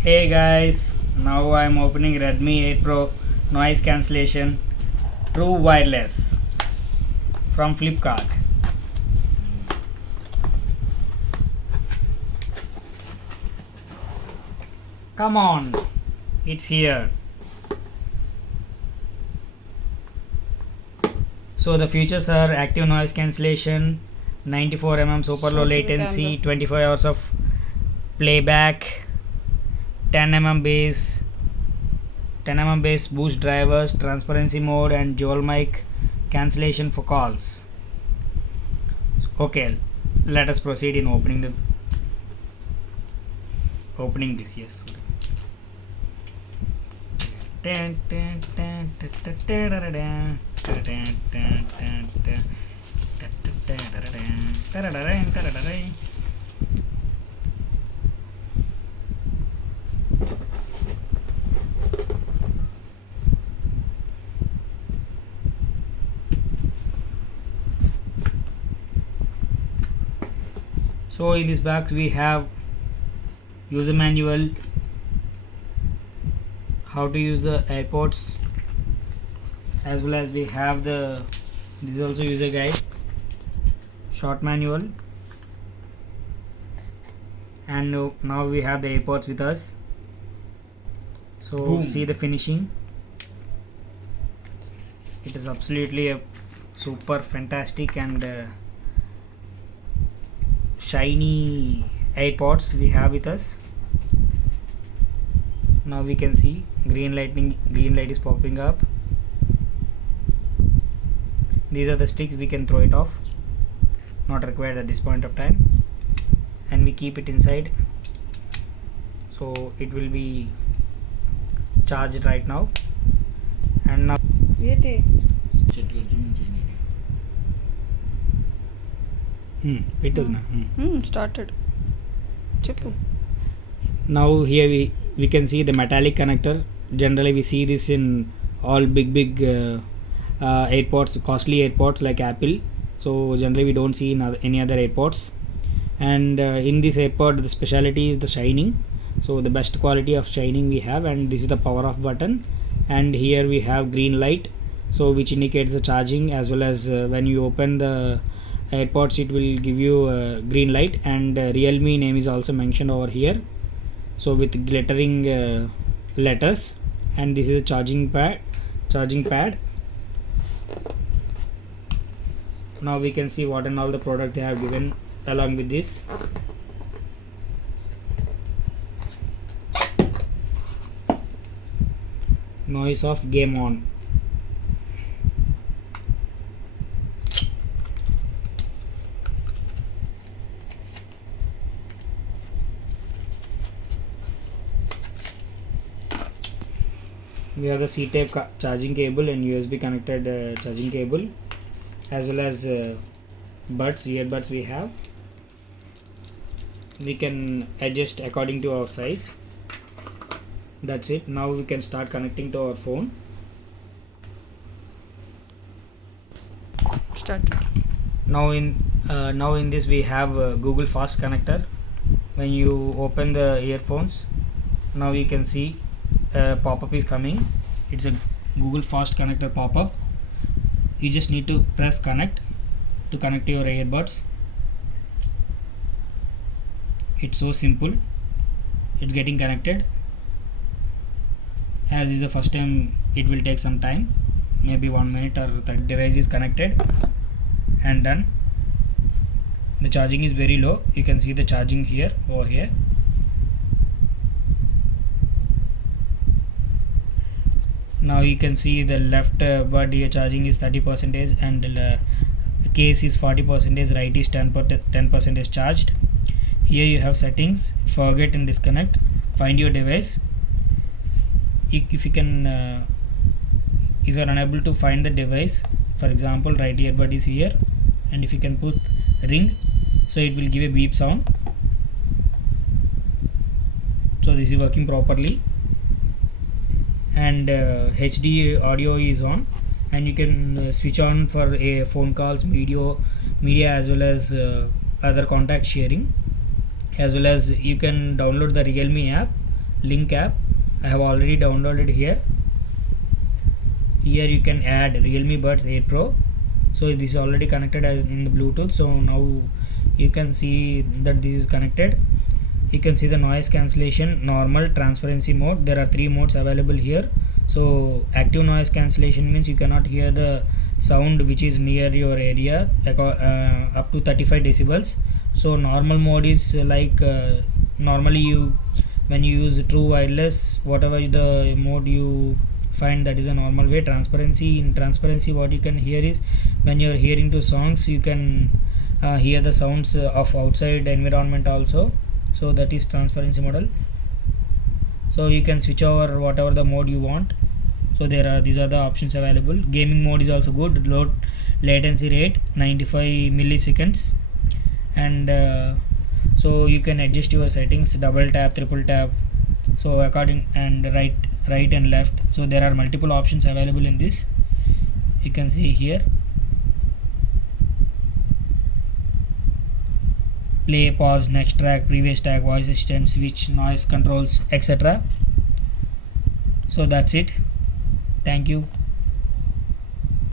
Hey guys, now I'm opening Redmi 8 Pro noise cancellation True Wireless from Flipkart. Come on, it's here. So the features are active noise cancellation, 94 super low Show to the latency, camera. 25 hours of playback, 10 bass, 10 bass boost drivers, transparency mode, and dual mic cancellation for calls. Okay, let us proceed in opening this. Yes. So in this box we have user manual, how to use the AirPods, as well as we have this is also user guide, short manual, and now we have the AirPods with us. So Boom. see the finishing. It is absolutely a super fantastic and shiny AirPods we have with us. Now we can see green light is popping up. These are the sticks, we can throw it off, not required at this point of time, and we keep it inside, so it will be charged right now. And now ఏంటి చెట్టుగా Zoom చేయండి. పెట్టొద్దునా? Started చెప్పు Now here we can see the metallic connector. Generally we see this in all big airports, costly airports like Apple. So generally we don't see in any other airports. And in this airport the speciality is the shining. So the best quality of shining we have, and this is the power off button. And here we have green light, so which indicates the charging, as well as when you open the airpods it will give you green light. And Realme name is also mentioned over here, so with glittering letters. And this is a charging pad. Now we can see what and all the product they have given along with this. Noise off, game on. We have the C-type charging cable and USB connected charging cable, as well as earbuds we have. We can adjust according to our size. That's it. Now we can start connecting to our phone. Start Now in this we have Google Fast connector. When you open the earphones, now you can see pop-up is coming. It's a Google Fast connector pop-up. You just need to press connect to connect to your earbuds. It's so simple. It's getting connected. As is the first time, it will take some time, maybe 1 minute or the device is connected and done. The charging is very low. You can see the charging here, over here. Now you can see the left bud here charging is 30%, and the case is 40%, right is 10% charged. Here you have settings, forget and disconnect, find your device. If you can if you are unable to find the device, for example right earbud is here, and if you can put ring, so it will give a beep sound. So this is working properly, and HD audio is on, and you can switch on for phone calls, media, as well as other contact sharing, as well as you can download the Realme app Link app. I have already downloaded here. Here you can add Realme Buds Air Pro. So this is already connected as in the Bluetooth. So now you can see that this is connected. You can see the noise cancellation, normal, transparency mode. There are 3 modes available here. So active noise cancellation means you cannot hear the sound which is near your area up to 35 decibels. So normal mode is like normally you when you use true wireless, whatever the mode you find, that is a normal way. Transparency, in transparency what you can hear is when you are hearing to songs, you can hear the sounds of outside environment also. So that is transparency model. So you can switch over whatever the mode you want. So these are the options available. Gaming mode is also good. Low latency rate 95 milliseconds, and so you can adjust your settings, double tap, triple tap, so according, and right and left. So there are multiple options available in this. You can see here play, pause, next track, previous track, voice assistant, switch, noise controls, etc. So that's it. Thank you.